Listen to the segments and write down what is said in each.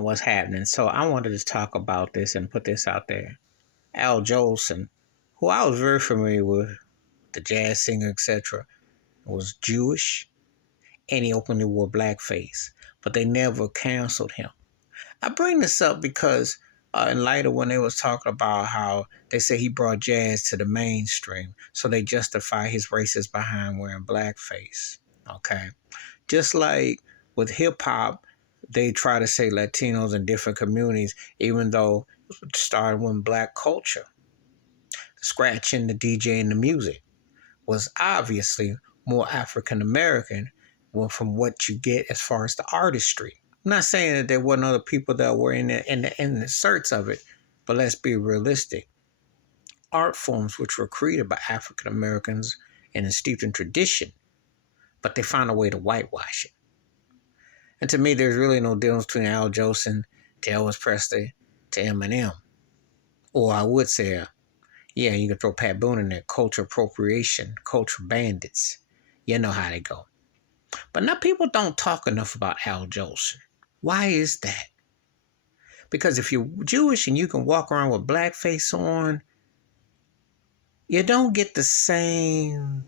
what's happening. So I wanted to talk about this and put this out there. Al Jolson, who I was very familiar with, the jazz singer, etc., was Jewish and he openly wore blackface, but they never canceled him. I bring this up because in light of when they was talking about how they say he brought jazz to the mainstream, so they justify his racist behind wearing blackface. Okay, just like with hip hop, they try to say Latinos in different communities, even though it started with black culture. The scratching, the DJ, and the music was obviously more African American from what you get as far as the artistry. I'm not saying that there wasn't other people that were in the search of it, but let's be realistic. Art forms which were created by African Americans and is steeped in tradition, but they found a way to whitewash it. And to me, there's really no difference between Al Jolson to Elvis Presley to Eminem. Or I would say, yeah, you can throw Pat Boone in there, culture appropriation, culture bandits. You know how they go. But now people don't talk enough about Al Jolson. Why is that? Because if you're Jewish and you can walk around with blackface on, you don't get the same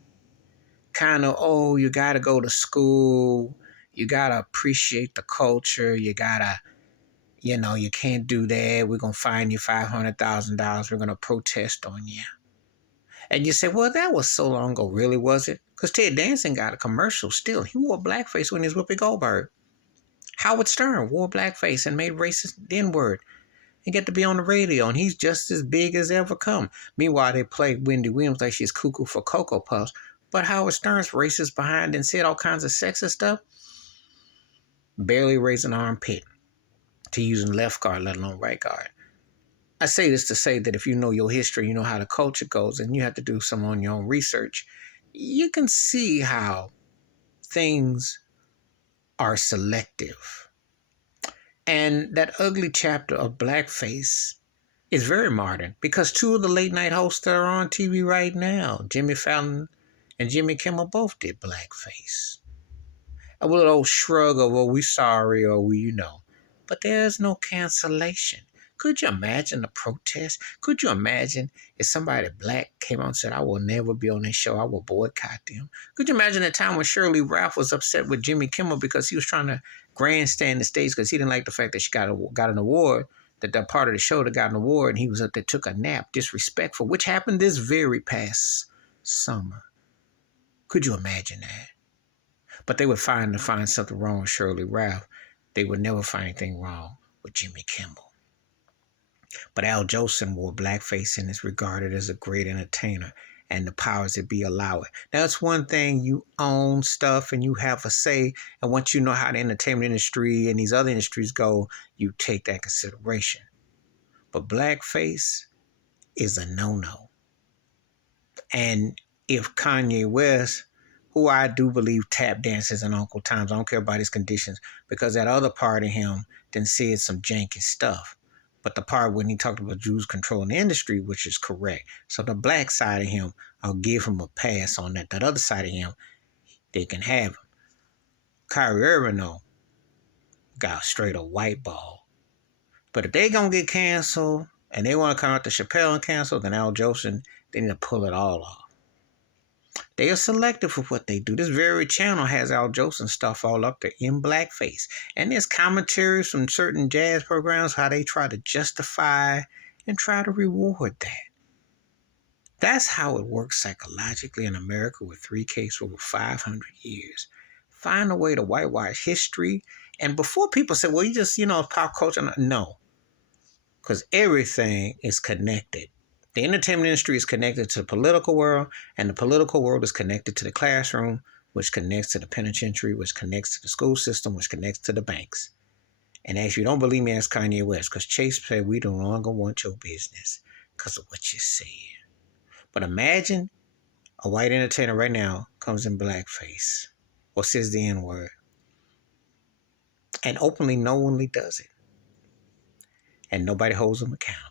kind of, oh, you got to go to school, you got to appreciate the culture, you got to, you can't do that, we're going to fine you $500,000, we're going to protest on you. And you say, well, that was so long ago, really, was it? Because Ted Danson got a commercial still. He wore blackface when he was Whoopi Goldberg. Howard Stern wore blackface and made racist N-word and get to be on the radio, and he's just as big as ever come. Meanwhile, they play Wendy Williams like she's cuckoo for Cocoa Puffs, but Howard Stern's racist behind and said all kinds of sexist stuff, barely raised an armpit to using left guard, let alone right guard. I say this to say that if you know your history, you know how the culture goes, and you have to do some on your own research, you can see how things are selective. And that ugly chapter of blackface is very modern because two of the late night hosts that are on TV right now, Jimmy Fallon and Jimmy Kimmel, both did blackface. A little old shrug of, oh, we sorry, or but there's no cancellation. Could you imagine the protest? Could you imagine if somebody black came out and said, I will never be on this show, I will boycott them? Could you imagine the time when Shirley Ralph was upset with Jimmy Kimmel because he was trying to grandstand the stage because he didn't like the fact that she got an award, that part of the show that got an award, and he was up there, took a nap, disrespectful, which happened this very past summer. Could you imagine that? But they would find something wrong with Shirley Ralph. They would never find anything wrong with Jimmy Kimmel. But Al Jolson wore blackface and is regarded as a great entertainer, and the powers that be allow it. Now, it's one thing you own stuff and you have a say, and once you know how the entertainment industry and these other industries go, you take that consideration. But blackface is a no-no. And if Kanye West, who I do believe tap dances in Uncle Tom's, I don't care about his conditions, because that other part of him then said some janky stuff. But the part when he talked about Jews controlling the industry, which is correct. So the black side of him, I'll give him a pass on that. That other side of him, they can have him. Kyrie Irving, though, got straight a white ball. But if they gonna get canceled and they want to come out to Chappelle and cancel, then Al Jolson, they need to pull it all off. They are selective with what they do. This very channel has Al Jolson stuff all up there in blackface. And there's commentaries from certain jazz programs, how they try to justify and try to reward that. That's how it works psychologically in America with 3Ks for over 500 years. Find a way to whitewash history. And before people say, well, you just, pop culture. No, because everything is connected. The entertainment industry is connected to the political world, and the political world is connected to the classroom, which connects to the penitentiary, which connects to the school system, which connects to the banks. And as you don't believe me, ask Kanye West, because Chase said we no longer want your business because of what you said. But imagine a white entertainer right now comes in blackface or says the N-word and openly, knowingly does it. And nobody holds them accountable.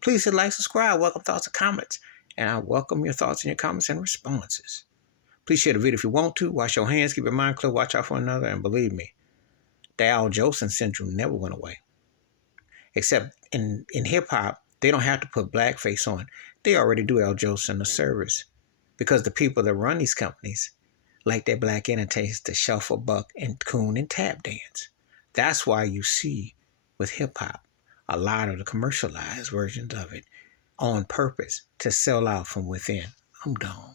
Please hit like, subscribe, welcome thoughts and comments. And I welcome your thoughts and your comments and responses. Please share the video if you want to. Wash your hands, keep your mind clear, watch out for another. And believe me, the Al Jolson syndrome never went away. Except in hip hop, they don't have to put blackface on. They already do El Jolson a service because the people that run these companies like their black entertainers to shuffle, buck, and coon and tap dance. That's why you see with hip hop a lot of the commercialized versions of it on purpose to sell out from within. I'm done.